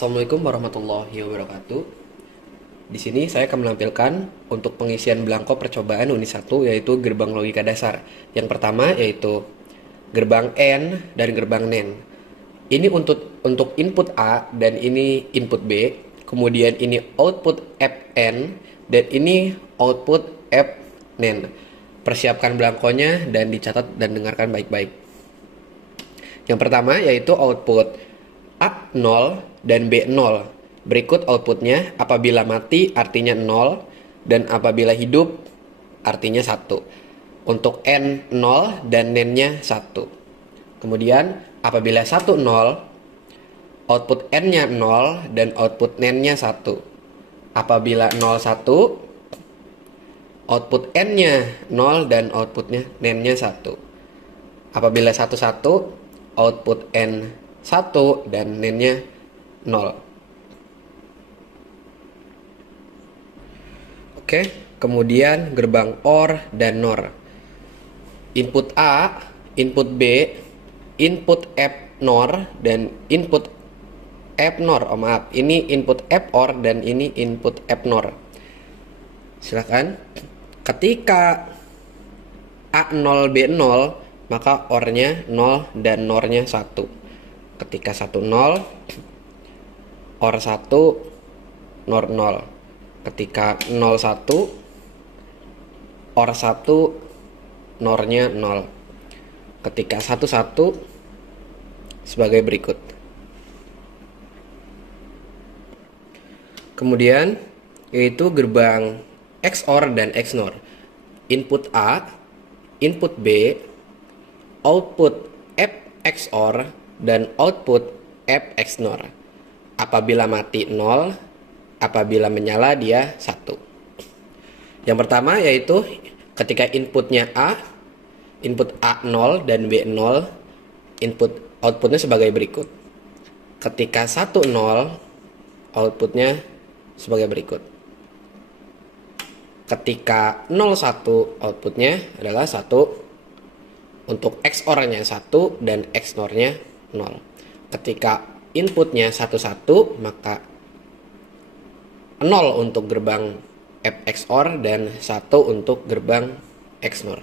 Assalamualaikum warahmatullahi wabarakatuh. Di sini saya akan menampilkan untuk pengisian belangko percobaan unit 1 yaitu gerbang logika dasar. Yang pertama yaitu gerbang N dan gerbang NEN. Ini untuk input A dan ini input B. Kemudian ini output Fn dan ini output Fnen. Persiapkan belangkonya dan dicatat dan dengarkan baik-baik. Yang pertama yaitu output A0 dan B0. Berikut outputnya apabila mati artinya 0 dan apabila hidup artinya 1. Untuk N 0 dan NEN-nya 1. Kemudian apabila 1 0, output N-nya 0 dan output NEN-nya 1. Apabila 0 1, output N-nya 0 dan outputnya NEN-nya 1. Apabila 1 1, output N 1 dan NEN-nya 0. Oke, kemudian gerbang OR dan NOR. Input A, input B, input F NOR dan input F NOR. Oh maaf, ini input F OR dan ini input F NOR. Silakan. Ketika A0 B0, maka OR-nya 0 dan NOR-nya 1. Ketika 1 0, OR 1, NOR 0. Ketika 0 1, OR 1, NOR-nya 0. Ketika 1 1, sebagai berikut. Kemudian yaitu gerbang XOR dan XNOR. Input A, input B, output F XOR dan output F XNOR. Apabila mati 0, apabila menyala dia 1. Yang pertama yaitu ketika inputnya A, input A0 dan B0, outputnya sebagai berikut. Ketika 1 0, outputnya sebagai berikut. Ketika 0 1, outputnya adalah 1. Untuk XOR-nya 1 dan XNOR-nya 0. Ketika inputnya 1 1, maka 0 untuk gerbang F XOR dan 1 untuk gerbang XNOR.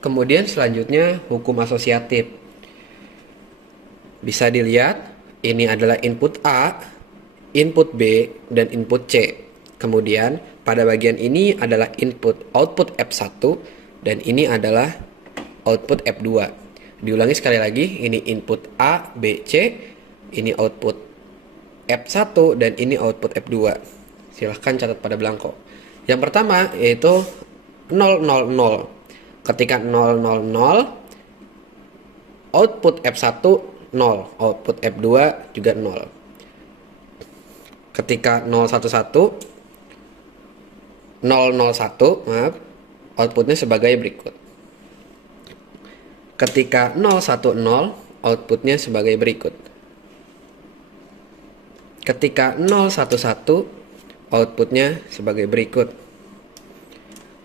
Kemudian selanjutnya hukum asosiatif. Bisa dilihat ini adalah input A, input B, dan input C. Kemudian pada bagian ini adalah output F1 dan ini adalah output F2. Diulangi sekali lagi, ini input A, B, C, ini output F1 dan ini output F2. Silahkan catat pada belangko. Yang pertama yaitu 0 0 0. Ketika 0 0 0, output F1 0, output F2 juga 0. Ketika 0 1 1, 0 0 1, maaf, outputnya sebagai berikut. Ketika 0 1 0, outputnya sebagai berikut. Ketika 0 1 1, outputnya sebagai berikut.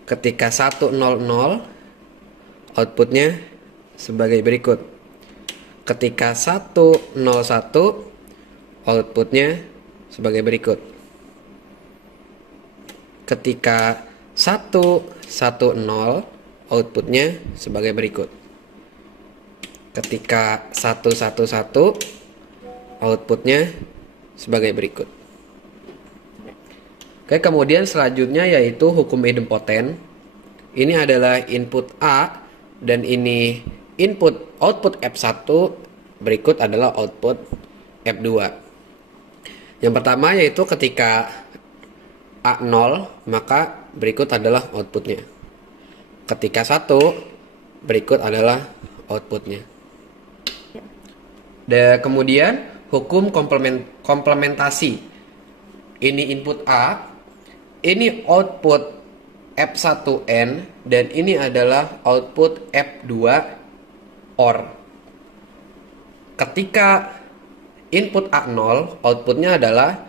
Ketika 1 0 0, outputnya sebagai berikut. Ketika 1 0 1, outputnya sebagai berikut. Ketika 1 1 0, outputnya sebagai berikut. Ketika 1 1 1, outputnya sebagai berikut. Oke, kemudian selanjutnya yaitu hukum idempoten. Ini adalah input A dan ini output F1, berikut adalah output F2. Yang pertama yaitu ketika A0, maka berikut adalah outputnya. Ketika 1, berikut adalah outputnya. Dan kemudian hukum komplementasi. Ini input A, ini output F1N, dan ini adalah output F2 OR. Ketika input A0, outputnya adalah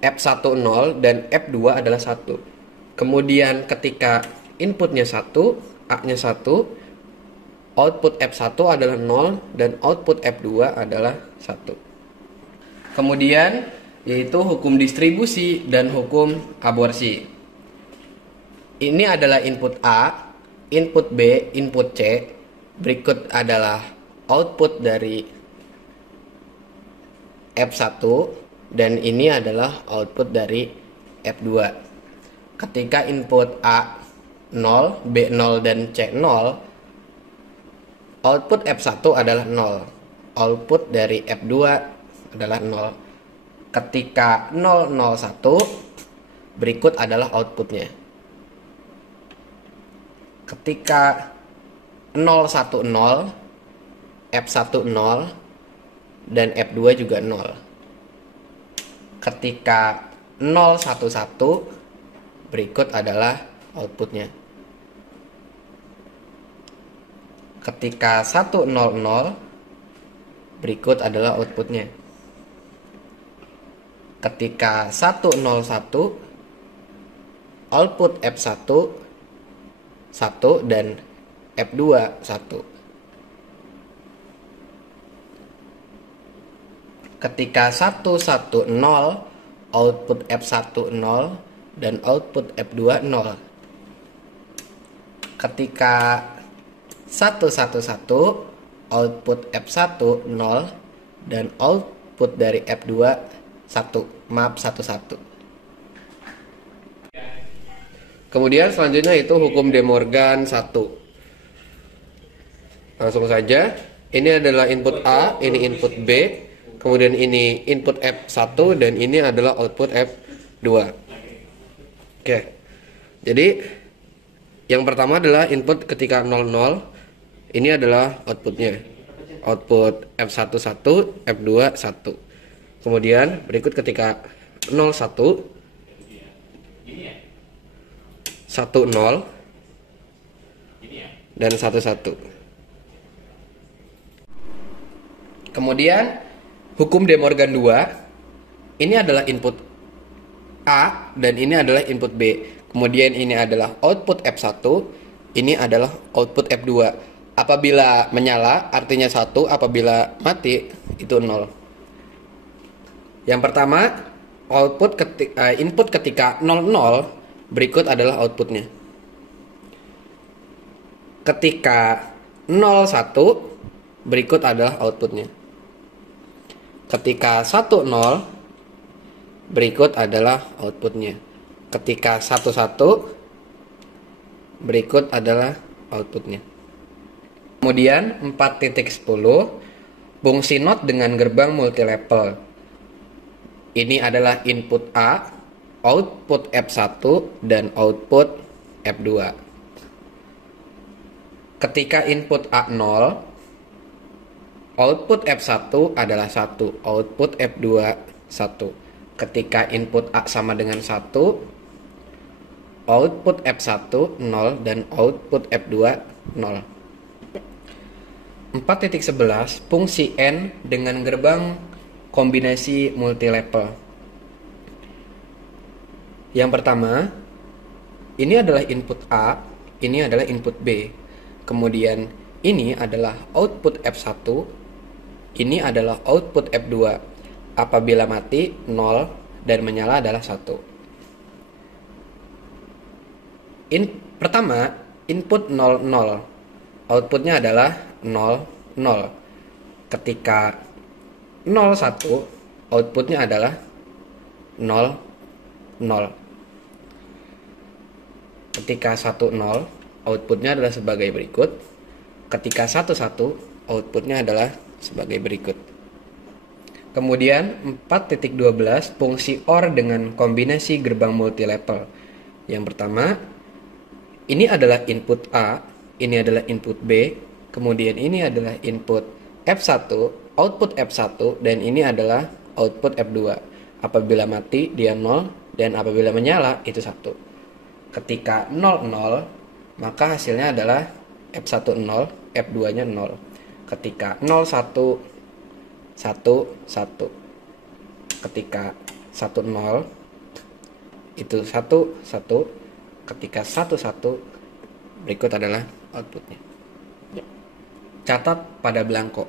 F10 dan F2 adalah 1. Kemudian ketika inputnya 1, A-nya 1, output F1 adalah 0 dan output F2 adalah 1. Kemudian yaitu hukum distribusi dan hukum aborsi. Ini adalah input A, input B, input C. Berikut adalah output dari F1 dan ini adalah output dari F2. Ketika input A 0, B 0 dan C 0, output F1 adalah 0. Output dari F2 adalah 0. Ketika 0, 0, 1, berikut adalah outputnya. Ketika 0, 1, 0, F1 0, dan F2 juga 0. Ketika 0, 1, 1, berikut adalah outputnya. Ketika 1, 0, 0, berikut adalah outputnya. Ketika 1, 0, 1, output F1 1 dan F2 1. Ketika 1, 1, 0, output F1 0 dan output F2 0. Ketika 1, 1, 1, output F1 0 dan output dari F2 1. Maaf, 1, 1. Kemudian selanjutnya itu hukum De Morgan 1. Langsung saja, ini adalah input A, ini input B, kemudian ini input F1 dan ini adalah output F2. Oke. Jadi yang pertama adalah input ketika 00, ini adalah outputnya. Output F1 1, F2 1. Kemudian berikut ketika 01 1 0 dan 1 1. Kemudian hukum De Morgan 2, ini adalah input A dan ini adalah input B. Kemudian ini adalah output F1, ini adalah output F2. Apabila menyala artinya 1, apabila mati itu 0. Yang pertama, input ketika 00, berikut adalah outputnya. Ketika 01, berikut adalah outputnya. Ketika 10, berikut adalah outputnya. Ketika 11, berikut adalah outputnya. Kemudian 4.10, fungsi NOT dengan gerbang multilevel. Ini adalah input A, output F1 dan output F2. Ketika input A 0, output F1 adalah 1, output F2 1. Ketika input A sama dengan 1, output F1 0 dan output F2 0. 4.11, fungsi N dengan gerbang kombinasi multilevel. Yang pertama, ini adalah input A, ini adalah input B. Kemudian ini adalah output F1, ini adalah output F2. Apabila mati 0 dan menyala adalah 1. Pertama, input 0 0. Outputnya adalah 0 0. Ketika 0 1, outputnya adalah 0 0. Ketika 1 0, outputnya adalah sebagai berikut. Ketika 1 1, outputnya adalah sebagai berikut. Kemudian 4.12, fungsi OR dengan kombinasi gerbang multilevel. Yang pertama, ini adalah input A, ini adalah input B, kemudian ini adalah input F1, output F1, dan ini adalah output F2. Apabila mati dia 0 dan apabila menyala itu 1. Ketika 0 0, maka hasilnya adalah F1 0, F2 nya 0. Ketika 0 1 1 1. Ketika 1 0 itu 1 1. Ketika 1 1, berikut adalah outputnya. Catat pada belangko.